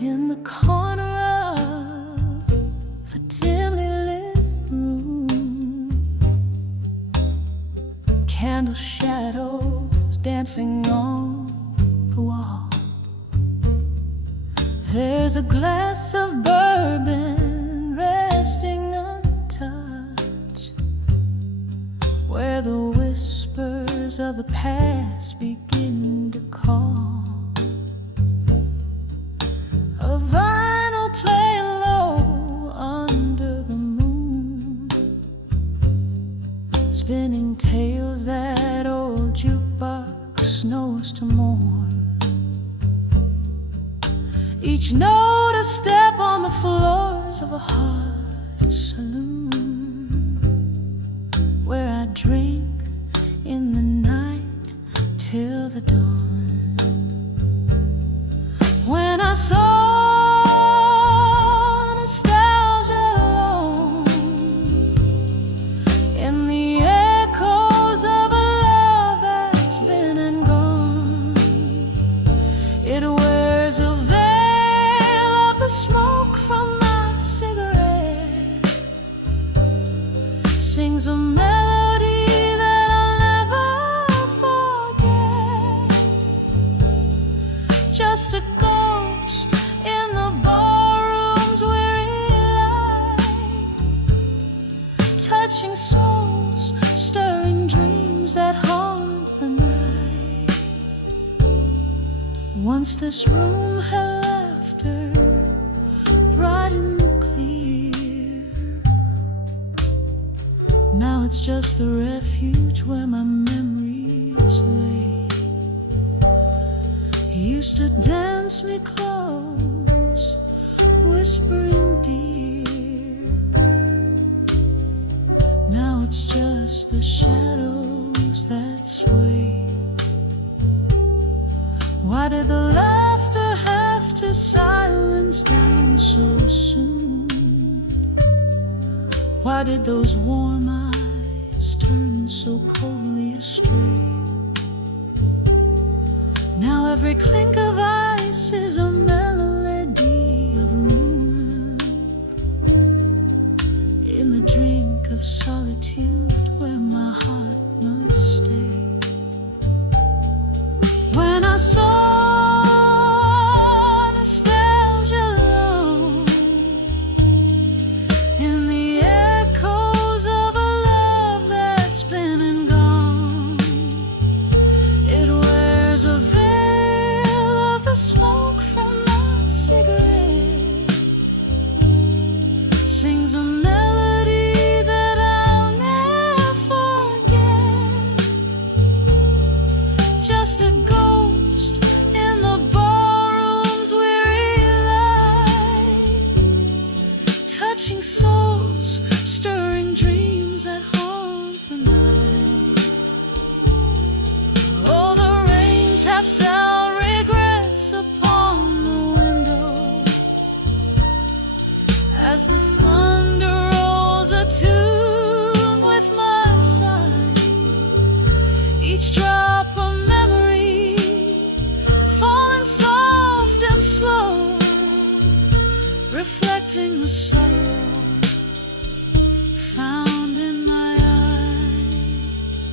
in the corner of a dimly lit room, candle shadows dancing on the wall. There's a glass of bourbon resting untouched, where the whispers of the past begin to call. A vinyl playing low under the moon, spinning tales that old jukebox knows to mourn. Each note a step on the floors of a hard saloon, where I drink in the night till the dawn. When I saw nostalgia alone in the echoes of a love that's been and gone, it wears a veil of the smoke from my cigarette, sings a melody that I'll never forget. Just a ghost in the ballroom's weary light, touching souls, stirring dreams that haunt the night. Once this room had laughter, bright and clear. Now it's just the refuge where my memories lay. He used to dance me close, whispering dear. Now it's just the shadows that sway. Why did the laughter have to silence down so soon? Why did those warm eyes turn so coldly astray? Now every clink of ice is a melody of ruin, in the drink of solitude where my heart must stay. When I saw nostalgia alone in the echoes of a love that's been and gone, it wears a veil of the smoke from my cigarette, sings a melody that I'll never forget. Just a ghost in the ballroom's weary light, touching souls, stirring dreams that haunt the night. Oh, the rain taps out regrets upon the window as the thunder rolls a tune with my sigh. Each drop of memory falling soft and slow, reflecting the sorrow found in my eyes.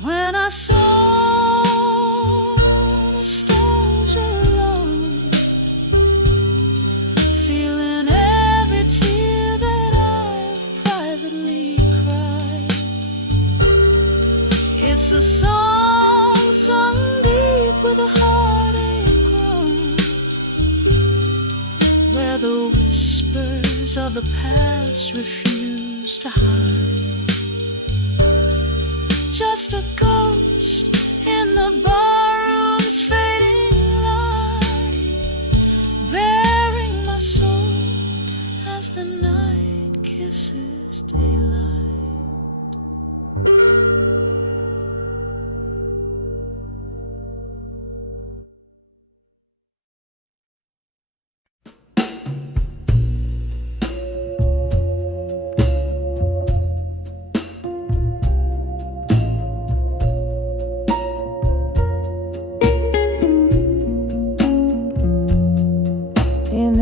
When I saw nostalgia alone, feeling every tear that I've privately cried. It's a song sung deep with a heartache groan, where the whispers of the past refuse to hide. Just a ghost in the barroom's fading light, bearing my soul as the night kisses daylight.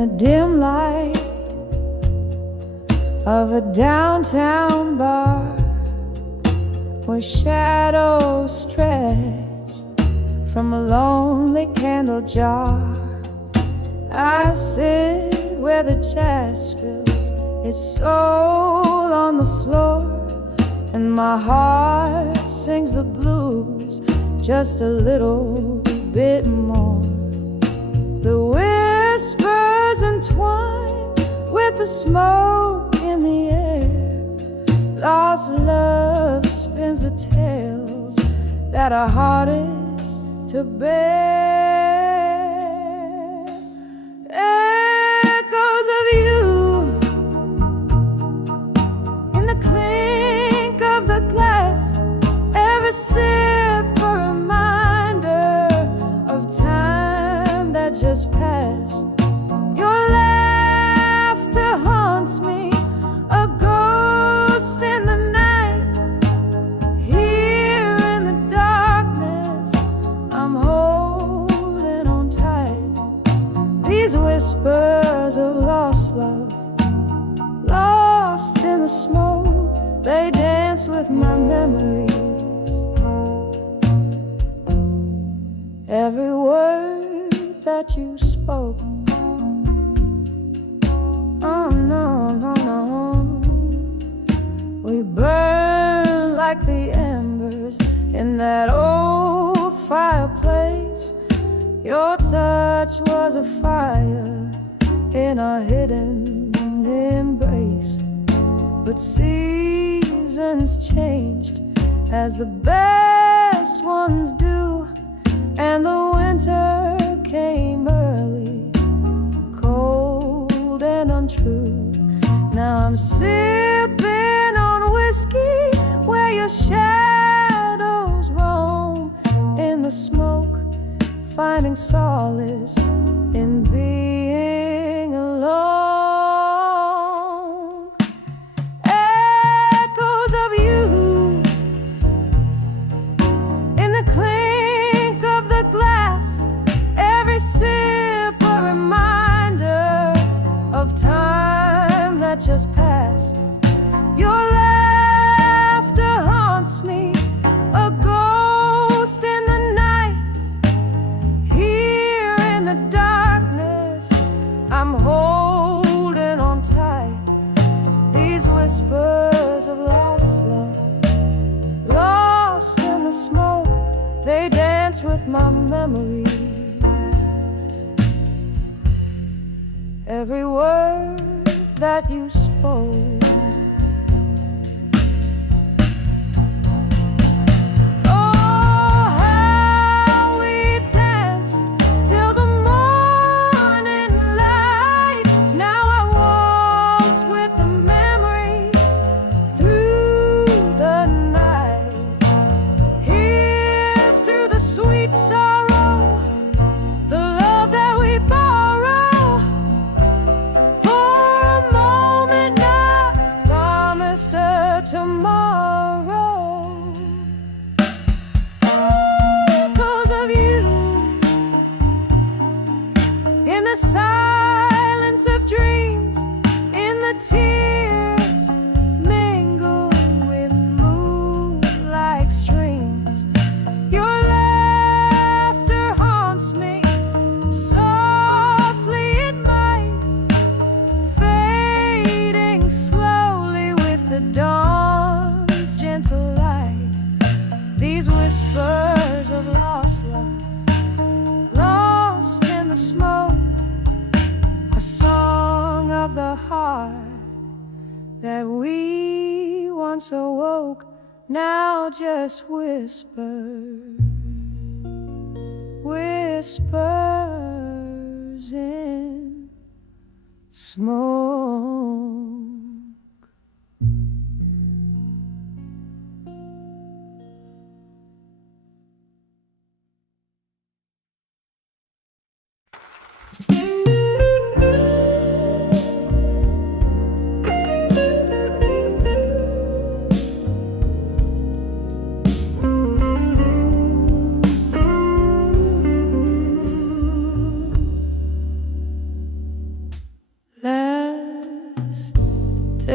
the dim light of a downtown bar where shadows stretch from a lonely candle jar. I sit where the jazz spills its soul on the floor, and my heart sings the blues just a little bit more. The whispers entwine with the smoke in the air. Lost love spins the tales that are hardest to bear. Echoes of you in the clink of the glass, every sip a reminder of time that just passed. Your laughter haunts me, a ghost in the night. Here in the darkness, I'm holding on tight. These whispers of lost love, lost in the smoke, they dance with my memories. Every word that you spoke, oh no, no, no. We burn like the embers in that old fireplace. Your touch was a fire in our hidden embrace. But seasons changed as the best ones do, and the winter came early, cold and untrue. Now I'm sipping on whiskey where your shadows roam in the smoke, finding solace in being alone. Echoes of you in the clink of the glass, every sip a reminder of time that just passed. Your laughter haunts me, a ghost in the night. Here in the darkness, I'm holding on tight. These whispers of lost love, lost in the smoke, they dance with my memories. Every word that you spoke, oh, how we danced till the morning light. Now I waltz with the memories through the night. Here's to the sweet sorrow, the love that we borrow. For a moment now, promised a tomorrow. Echoes of you in the silence of dreams, in the tears mingled with moon-like streams. Your laughter haunts me, softly it might, fading slowly with the dawn's gentle light. These whispers of lost love, lost in the smoke, a song of the heart that we once awoke, now just whispers, whispers in smoke.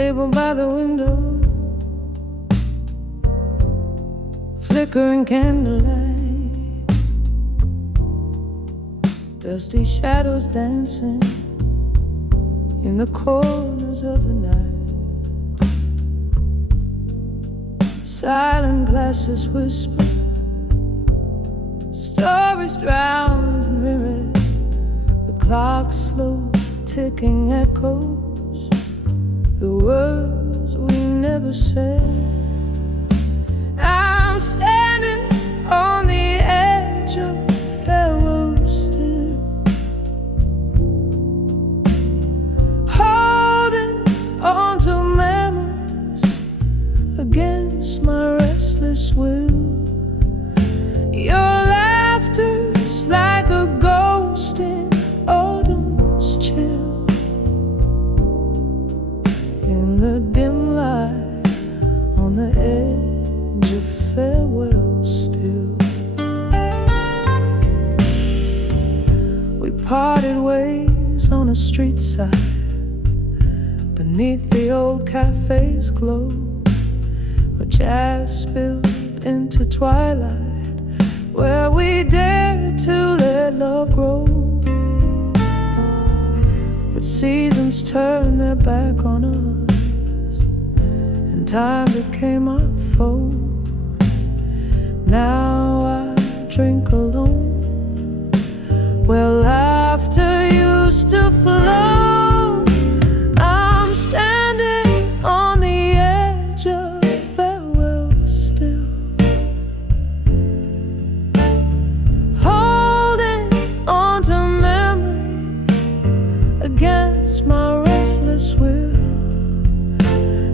table by the window, flickering candlelight, dusty shadows dancing in the corners of the night. Silent glasses whisper, stories drowned in mirrors. The clock's slow ticking echoes the words we never said. I'm standing on the edge of farewell still, holding on to memories against my restless will. Your laughter's like a ghost in autumn's chill, in the dim light on the edge of farewell still. We parted ways on a street side, beneath the old cafe's glow, where jazz spilled into twilight, where we dared to let love grow. But seasons turned their back on us, and time became our foe. Now I drink alone, where laughter used to flow. I'm standing on the edge of farewell still, holding on to memory against my restless will.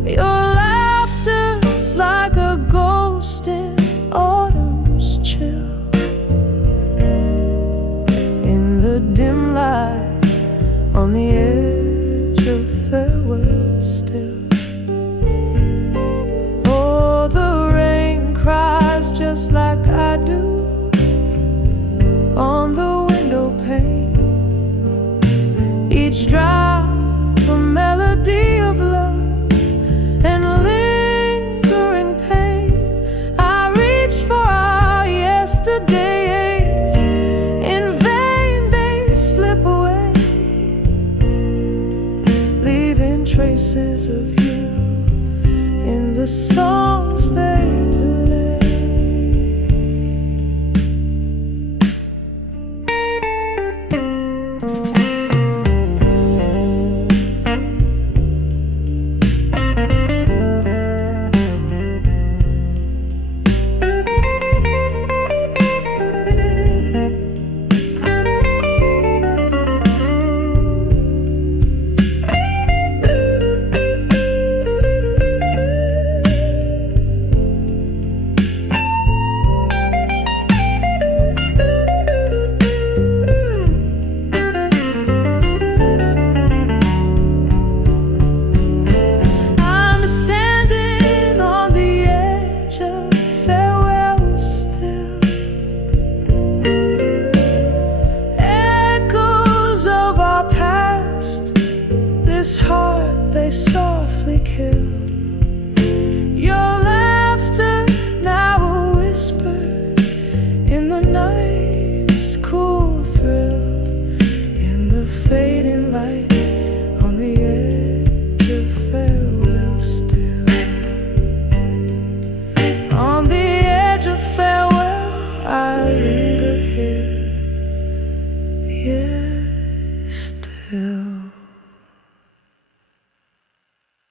Your laughter's like a ghost in autumn's chill, in the dim light on the edge of farewell still. Oh, the rain cries just like I do on the window pane, each drop a melody of love and lingering pain. I reach for our yesterdays, in vain they slip away, leaving traces of you.